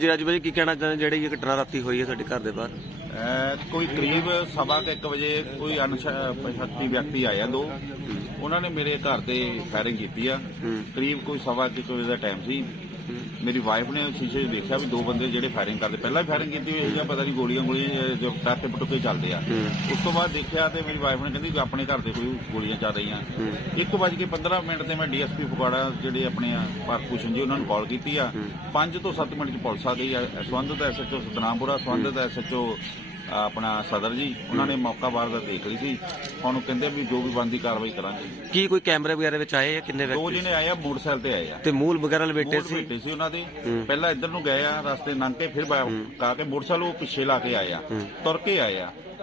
ਹਾਂਜੀ ਰਾਜੂ ਭਾਈ ਕੀ ਕਹਿਣਾ ਚਾਹੁੰਦੇ? ਜਿਹੜੀ ਇਹ ਘਟਨਾ ਰਾਤੀ ਹੋਈ ਹੈ ਸਾਡੇ ਘਰ ਦੇ ਬਾਹਰ? ਅਹ ਕੋਈ ਕਰੀਬ ਸਵਾ ਕੁ ਇੱਕ ਵਜੇ ਕੋਈ ਅਣਪਛਾਤੀ ਵਿਅਕਤੀ ਆਇਆ ਦੋ। ਉਹਨਾਂ ਨੇ ਮੇਰੇ ਘਰ ਤੇ ਫਾਇਰਿੰਗ ਕੀਤੀ ਆ। ਹੂੰ। ਕਰੀਬ ਕੋਈ ਸਵਾ ਕੁ ਇੱਕ ਵਜੇ ਦਾ ਟਾਈਮ ਸੀ। ਮੇਰੀ ਵਾਈਫ ਨੇ ਸ਼ੀਸ਼ੇ 'ਚ ਦੇਖਿਆ ਵੀ ਦੋ ਬੰਦੇ ਜਿਹੜੇ ਫਾਇਰਿੰਗ ਕਰਦੇ। ਪਹਿਲਾਂ ਵੀ ਫਾਇਰਿੰਗ ਕੀਤੀ ਹੋਈ ਸੀਗਾ ਪਤਾ ਨਹੀਂ ਗੋਲੀਆਂ ਗੋਲੀਆਂ ਜੋ ਟਾਕੇ ਪਟੂਕੇ ਚੱਲਦੇ ਆ। ਉਸ ਤੋਂ ਬਾਅਦ ਦੇਖਿਆ ਤੇ ਮੇਰੀ ਵਾਈਫ ਨੇ ਕਹਿੰਦੀ ਵੀ ਆਪਣੇ ਘਰ ਤੇ ਕੋਈ ਗੋਲੀਆਂ ਚੱਲ ਰਹੀਆਂ। ਹੂੰ। 1:15 ਮਿੰਟ ਤੇ ਮੈਂ ਡੀਐਸਪੀ ਫਗਵਾੜਾ ਜਿਹੜੇ ਆਪਣੇ ਆ ਭੂਸ਼ਣ ਜੀ ਉਹਨਾਂ ਨੂੰ ਕਾਲ ਕੀਤੀ ਆ। 5 ਤੋਂ 7 ਮਿੰਟ ਚ ਪੁਲਿਸ ਆ ਗਈ ਆ। ਸੰਬੰਧਤ ਐਸਐਚਓ ਸਤਨਾਮਪੁਰਾ ਸੰਬੰਧਤ ਐਸਐਚਓ ਆਪਣਾ ਸਦਰ ਜੀ ਉਹਨਾਂ ਨੇ ਮੌਕਾ ਬਾਰ ਦਾ ਦੇਖ ਲਈ ਸੀ। ਉਹ ਕਹਿੰਦੇ ਵੀ ਜੋ ਵੀ ਬੰਦੀ ਕਾਰਵਾਈ ਕਰਾਂਗੇ। ਕੀ ਕੋਈ ਕੈਮਰੇ ਵਗੈਰਾ ਵਿੱਚ ਆਏ ਆ ਕਿੰਨੇ ਦੋ ਵਿਅਕਤੀ ਜਿਹਨੇ ਆਏ ਆ ਮੋਟਰਸਾਈਕਲ ਤੇ ਆਏ ਆ। ਤੇ ਮੂਲ ਵਗੈਰਾ ਲਪੇਟੇ ਸੀ? ਬੈਠੇ ਸੀ ਉਹਨਾਂ ਦੇ। ਪਹਿਲਾਂ ਇੱਧਰ ਨੂੰ ਗਏ ਆ ਰਸਤੇ ਲੰਘ ਕੇ ਫਿਰ ਬਾ- ਕਾ ਕੇ ਮੋਟਰਸਾਈਕਲ ਉਹ ਪਿੱਛੇ ਲਾ ਕੇ ਆਏ ਆ। ਹੂੰ। ਤੁਰ ਕੇ ਆਏ ਆ।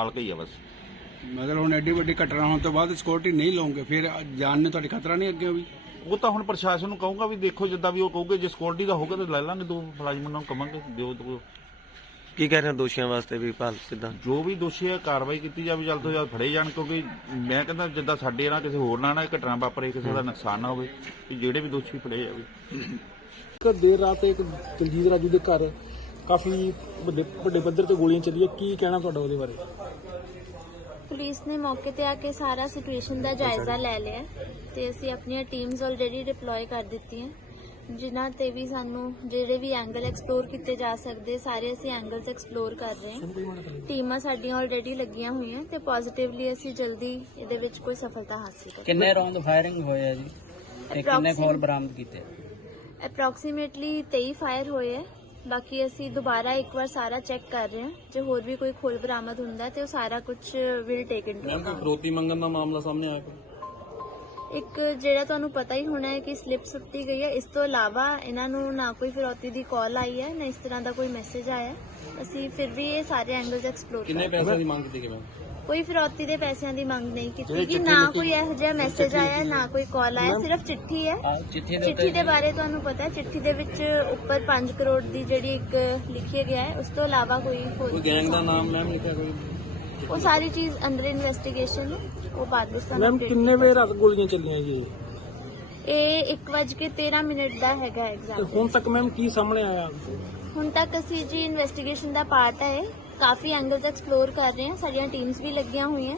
ਮਾਲਕ ਹੀ ਆ ਬਸ। ਮਤਲਬ ਹੁਣ ਐਡੀ ਵੱਡੀ ਘਟਨਾ ਹੋਣ ਤੋਂ ਬਾਅਦ ਸਿਕਿਉਰਿਟੀ ਨਹੀਂ ਲਓਗੇ ਫਿਰ ਜਾਨ ਨੇ ਤੁਹਾਡੀ ਖਤਰਾ ਨਹੀਂ ਅੱਗੇ ਵੀ? ਉਹ ਤਾਂ ਹੁਣ ਪ੍ਰਸ਼ਾਸਨ ਨੂੰ ਕਹੂੰਗਾ ਵੀ ਦੇਖੋ ਜਿੱਦਾਂ ਵੀ ਉਹ ਕਹੂਗੇ ਜੇ ਸਕਿਉਰਟੀ ਦਾ ਹੋਊਗਾ ਤਾਂ ਲੈ ਲਾਂਗੇ ਦੋ ਮੁਲਾਜ਼ਮਾਂ ਨੂੰ ਕਵਾਂਗੇ ਦਿਓ ਦੋ। ਕੀ ਕਹਿ ਰਹੇ ਹੋ ਦੋਸ਼ੀਆਂ ਵਾਸਤੇ ਵੀ ਭਾਲ ਕਿਦਾਂ? ਜੋ ਵੀ ਦੋਸ਼ੀ ਹੈ ਕਾਰਵਾਈ ਕੀਤੀ ਜਾਵੇ ਜਲਦ ਤੋਂ ਜਲਦ ਫੜੇ ਜਾਣ ਕਿਉਂਕਿ ਮੈਂ ਕਹਿੰਦਾ ਜਿੱਦਾਂ ਸਾਡੇ ਨਾਲ ਕਿਸੇ ਹੋਰ ਨਾਲ ਨਾ ਇਹ ਘਟਨਾ ਵਾਪਰੇ ਕਿਸੇ ਦਾ ਨੁਕਸਾਨ ਨਾ ਹੋਵੇ ਕਿ ਜਿਹੜੇ ਵੀ ਦੋਸ਼ੀ ਫੜੇ ਜਾਵੇ। ਇੱਕ ਦੇਰ ਰਾਤ ਇੱਕ ਦਲਜੀਤ ਰਾਜੂ ਦੇ ਘਰ ਕਾਫੀ ਵੱਡੇ ਵੱਡੇ ਪੱਧਰ ਤੇ ਗੋਲੀਆਂ ਚੱਲੀਆਂ ਕੀ ਕਹਿਣਾ ਤੁਹਾਡਾ ਉਹਦੇ ਬਾਰੇ? ਪੁਲਿਸ ਨੇ ਮੌਕੇ ਤੇ ਆ ਕੇ ਸਾਰਾ ਸਿਚੁਏਸ਼ਨ ਦਾ ਜਾਇਜ਼ਾ ਲੈ ਲਿਆ ਤੇ ਅਸੀਂ ਆਪਣੀਆਂ ਟੀਮਸ ਆਲਰੇਡੀ ਡਿਪਲੋਏ ਕਰ ਦਿੱਤੀਆਂ ਜਿਨ੍ਹਾਂ ਤੇ ਵੀ ਸਾਨੂੰ ਜਿਹੜੇ ਵੀ ਐਂਗਲ ਐਕਸਪਲੋਰ ਕੀਤੇ ਜਾ ਸਕਦੇ ਸਾਰੇ ਅਸੀਂ ਐਂਗਲਸ ਐਕਸਪਲੋਰ ਕਰ ਰਹੇ ਹਾਂ। ਟੀਮਾਂ ਸਾਡੀਆਂ ਆਲਰੇਡੀ ਲੱਗੀਆਂ ਹੋਈਆਂ ਤੇ ਪੋਜ਼ਿਟਿਵਲੀ ਅਸੀਂ ਜਲਦੀ ਇਹਦੇ ਵਿੱਚ ਕੋਈ ਸਫਲਤਾ ਹਾਸਲ ਕਰਾਂਗੇ ਕਿੰਨੇ ਰੌਂਦ ਫਾਇਰਿੰਗ ਹੋਏ ਆ ਜੀ? ਤੇ ਕਿੰਨੇ ਖੋਲ ਬਰਾਮਦ ਕੀਤੇ? ਅਪਰੋਕਸੀਮੇਟਲੀ 23 ਫਾਇਰ ਹੋਏ ਹੈ ਬਾਕੀ ਅਸੀਂ ਦੁਬਾਰਾ ਇੱਕ ਵਾਰ ਸਾਰਾ ਚੈੱਕ ਕਰ ਰਹੇ ਹਾਂ ਜੇ ਹੋਰ ਵੀ ਕੋਈ ਖੋਲ ਬਰਾਮਦ ਹੁੰਦਾ ਹੈ ਤੇ ਉਹ ਸਾਰਾ ਕੁਝ ਵਿਲ ਟੇਕ ਇਨਟੂ ਅਕਾਊਂਟ ਫਰੋਤੀ ਮੰਗਣ ਦਾ ਮਾਮਲਾ ਸਾਹਮਣੇ ਆਇਆ ਇੱਕ ਜਿਹੜਾ ਤੁਹਾਨੂੰ ਪਤਾ ਹੀ ਹੋਣਾ ਹੈ ਕਿ ਸਲਿੱਪ ਸੁੱਟੀ ਗਈ ਹੈ ਇਸ ਤੋਂ ਇਲਾਵਾ ਇਹਨਾਂ ਨੂੰ ਨਾ ਕੋਈ ਫਿਰੌਤੀ ਦੀ ਕਾਲ ਆਈ ਹੈ ਨਾ ਇਸ ਤਰ੍ਹਾਂ ਦਾ ਕੋਈ ਮੈਸੇਜ ਆਇਆ ਹੈ। ਅਸੀਂ ਫਿਰ ਵੀ ਇਹ ਸਾਰੇ ਐਂਗਲਸ ਐਕਸਪਲੋਰ ਕਰ ਰਹੇ ਪੈਸੇ ਦੀ ਮੰਗ ਕੀਤੀ ਗਈ ਹਾਂ। ਕੋਈ ਫਿਰੌਤੀ ਦੇ ਪੈਸਿਆਂ ਦੀ ਮੰਗ ਨਹੀਂ ਕੀਤੀ ਕਿ ਨਾ ਕੋਈ ਇਹੋ ਜਿਹਾ ਮੈਸੇਜ ਆਇਆ ਹੈ, ਨਾ ਕੋਈ ਕਾਲ ਆਇਆ ਸਿਰਫ ਚਿੱਠੀ ਹੈ। ਚਿੱਠੀ ਦੇ ਬਾਰੇ ਤੁਹਾਨੂੰ ਪਤਾ ਹੈ ਚਿੱਠੀ ਦੇ ਵਿੱਚ ਉੱਪਰ 5 ਕਰੋੜ ਦੀ ਜਿਹੜੀ ਇੱਕ ਲਿਖਿਆ ਗਿਆ ਹੈ ਉਸ ਤੋਂ ਇਲਾਵਾ ਕੋਈ ਹੋਰ ਗੈਂਗ ਦਾ ਨਾਮ ਮੈਮ ਲਿਖਿਆ ਕੋਈ? ਉਹ ਸਾਰੀ ਚੀਜ਼ ਅੰਡਰ ਇਨਵੈਸਟੀਗੇਸ਼ਨ ਉਹ ਬਾਅਦ ਵਿੱਚ ਤੁਹਾਨੂੰ ਮੈਮ ਕਿੰਨੇ ਵੇ ਰਾਤ ਗੋਲੀਆਂ ਚੱਲੀਆਂ ਜੀ? ਇਹ 1:13 ਮਿੰਟ ਦਾ ਹੈਗਾ ਤੇ ਐਗਜ਼ਾਮ ਹੁਣ ਤੱਕ ਮੈਮ ਕੀ ਸਾਹਮਣੇ ਆਇਆ? ਹੁਣ ਤੱਕ ਅਸੀਂ ਜੀ ਇਨਵੈਸਟੀਗੇਸ਼ਨ ਦਾ ਪਾਰਟ ਹੈ। ਕਾਫੀ ਐਂਗਲਸ ਐਕਸਪਲੋਰ ਕਰ ਰਹੇ ਹਾਂ ਸਾਡੀਆਂ ਟੀਮਸ ਵੀ ਲੱਗੀਆਂ ਹੋਈਆਂ।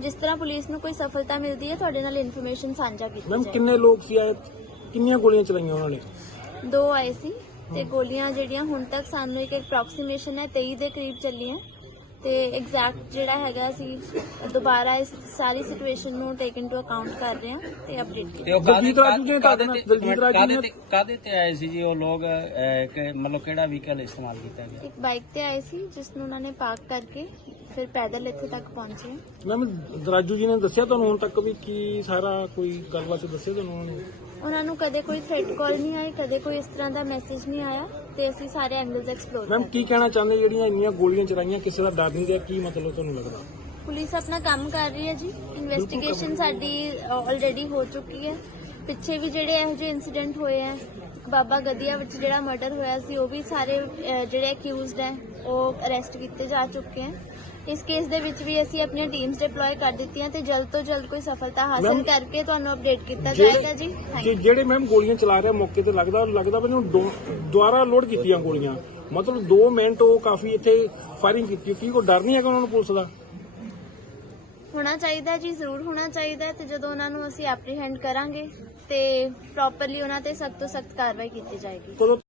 ਜਿਸ ਤਰ੍ਹਾਂ ਪੁਲਿਸ ਨੂੰ ਕੋਈ ਸਫਲਤਾ ਮਿਲਦੀ ਹੈ ਤੁਹਾਡੇ ਨਾਲ ਇਨਫੋਰਮੇਸ਼ਨ ਸਾਂਝਾ ਕੀਤੀ ਮੈਮ ਜਾਏ। ਕਿੰਨੇ ਲੋਕ ਸੀ ਆਏ? ਕਿੰਨੀਆਂ ਗੋਲੀਆਂ ਚਲਾਈਆਂ ਉਹਨਾਂ ਨੇ? ਦੋ ਆਏ ਸੀ ਤੇ ਗੋਲੀਆਂ ਜਿਹੜੀਆਂ ਹੁਣ ਤੱਕ ਸਾਨੂੰ ਇੱਕ ਅਪਰੋਕਸੀਮੇਸ਼ਨ ਹੈ 23 ਦੇ ਕਰੀਬ ਚੱਲੀਆਂ। ਤੇ ਐਗਜ਼ੈਕਟ ਜਿਹੜਾ ਹੈਗਾ ਸੀ ਦੁਬਾਰਾ ਇਸ ਸਾਰੀ ਸਿਚੁਏਸ਼ਨ ਨੂੰ ਟੇਕ ਇਨਟੂ ਅਕਾਊਂਟ ਕਰ ਰਹੇ ਹਾਂ ਤੇ ਅਪਡੇਟ ਤੇ ਉਹ ਦਲਜੀਤ ਰਾਜੂ ਜੀ ਤੁਹਾਡੇ ਨਾਲ- ਦਲਜੀਤ ਰਾਜੂ ਨੇ- ਤੇ ਕਾਦੇ ਤੇ ਆਏ ਸੀ ਜੀ ਉਹ ਲੋਕ ਅਹ, ਕਿ ਮਤਲਬ ਕਿਹੜਾ ਵਹੀਕਲ ਇਸਤੇਮਾਲ ਕੀਤਾ ਗਿਆ? ਇੱਕ ਬਾਈਕ ਤੇ ਆਏ ਸੀ ਜਿਸ ਨੂੰ ਉਹਨਾਂ ਨੇ ਪਾਰਕ ਕਰਕੇ ਫਿਰ ਪੈਦਲ ਇੱਥੇ ਤੱਕ ਪਹੁੰਚੇ ਮੈਮ ਰਾਜੂ ਜੀ ਨੇ ਦੱਸਿਆ ਤੁਹਾਨੂੰ ਹੁਣ ਤੱਕ ਵੀ ਕੀ ਸਾਰਾ ਕੋਈ ਗੱਲਬਾਤ ਦੱਸਿਆ ਤੁਹਾਨੂੰ ਉਹਨਾਂ ਨੇ? ਉਹਨਾਂ ਨੂੰ ਕਦੇ ਕੋਈ ਥ੍ਰੈਟ ਕਾਲ ਨਹੀਂ ਆਈ ਕਦੇ ਕੋਈ ਇਸ ਤਰ੍ਹਾਂ ਦਾ ਮੈਸੇਜ ਨਹੀਂ ਆਇਆ। ਤੇ ਅਸੀਂ ਸਾਰੇ ਐਂਗਲਸ ਐਕਸਪਲੋਰ ਮੈਮ ਕੀ ਕਹਿਣਾ ਚਾਹੁੰਦੇ ਜਿਹੜੀਆਂ ਇੰਨੀਆਂ ਗੋਲੀਆਂ ਚਲਾਈਆਂ ਕਿਸੇ ਦਾ ਡਰ ਨਹੀਂ ਰਿਹਾ ਕੀ ਮਤਲਬ ਤੁਹਾਨੂੰ ਲੱਗਦਾ? ਪੁਲਿਸ ਆਪਣਾ ਕੰਮ ਕਰ ਰਹੀ ਹੈ ਜੀ। ਇਨਵੈਸਟੀਗੇਸ਼ਨ ਸਾਡੀ ਆਲਰੇਡੀ ਹੋ ਚੁੱਕੀ ਹੈ। ਪਿੱਛੇ ਵੀ ਜਿਹੜੇ ਇਹੋ ਜਿਹੇ ਇਨਸੀਡੈਂਟ ਹੋਏ ਆ ਬਾਬਾ ਗਦੀਆ ਵਿੱਚ ਜਿਹੜਾ ਮਰਡਰ ਹੋਇਆ ਸੀ ਉਹ ਵੀ ਸਾਰੇ ਅਹ, ਜਿਹੜੇ ਅਕਿਊਜ਼ਡ ਹੈ ਉਹ ਅਰੈਸਟ ਕੀਤੇ ਜਾ ਚੁੱਕੇ ਹਨ ਇਸ ਕੇਸ ਦੇ ਵਿੱਚ ਵੀ ਅਸੀਂ ਆਪਣੀਆਂ ਟੀਮਸ ਡਿਪਲੋਏ ਕਰ ਦਿੱਤੀਆਂ ਤੇ ਜਲਦ ਤੋਂ ਜਲਦ ਕੋਈ ਸਫਲਤਾ ਹਾਸਲ Ma'am, ਕਰਕੇ ਤੁਹਾਨੂੰ ਅਪਡੇਟ ਕੀਤਾ ਜਾਏਗਾ ਜੀ। ਜੇ- ਜਿਹੜੇ ਮੈਮ ਗੋਲੀਆਂ ਚਲਾ ਰਿਹਾ ਮੌਕੇ ਤੇ ਲੱਗਦਾ ਲੱਗਦਾ ਮੈਨੂੰ ਦੋ- ਦੁਬਾਰਾ ਲੋਡ ਕੀਤੀਆਂ ਗੋਲੀਆਂ। ਮਤਲਬ 2 ਮਿੰਟ ਉਹ ਕਾਫੀ ਇੱਥੇ ਫਾਇਰਿੰਗ ਕੀਤੀ। ਕੀ ਕੋਈ ਡਰ ਨਹੀਂ ਹੈਗਾ ਉਹਨਾਂ ਨੂੰ ਪੁਲਿਸ ਦਾ? ਹੋਣਾ ਚਾਹੀਦਾ ਜੀ, ਜ਼ਰੂਰ ਹੋਣਾ ਚਾਹੀਦਾ ਤੇ ਜਦੋਂ ਉਹਨਾਂ ਨੂੰ ਅਸੀਂ ਐਪਰੀਹੈਂਡ ਕਰਾਂਗੇ ਤੇ ਪ੍ਰੋਪਰਲੀ ਉਹਨਾਂ ਤੇ ਸਖਤ ਤੋਂ ਸਖਤ ਕਾਰਵਾਈ ਕੀਤੀ ਜਾਏਗੀ।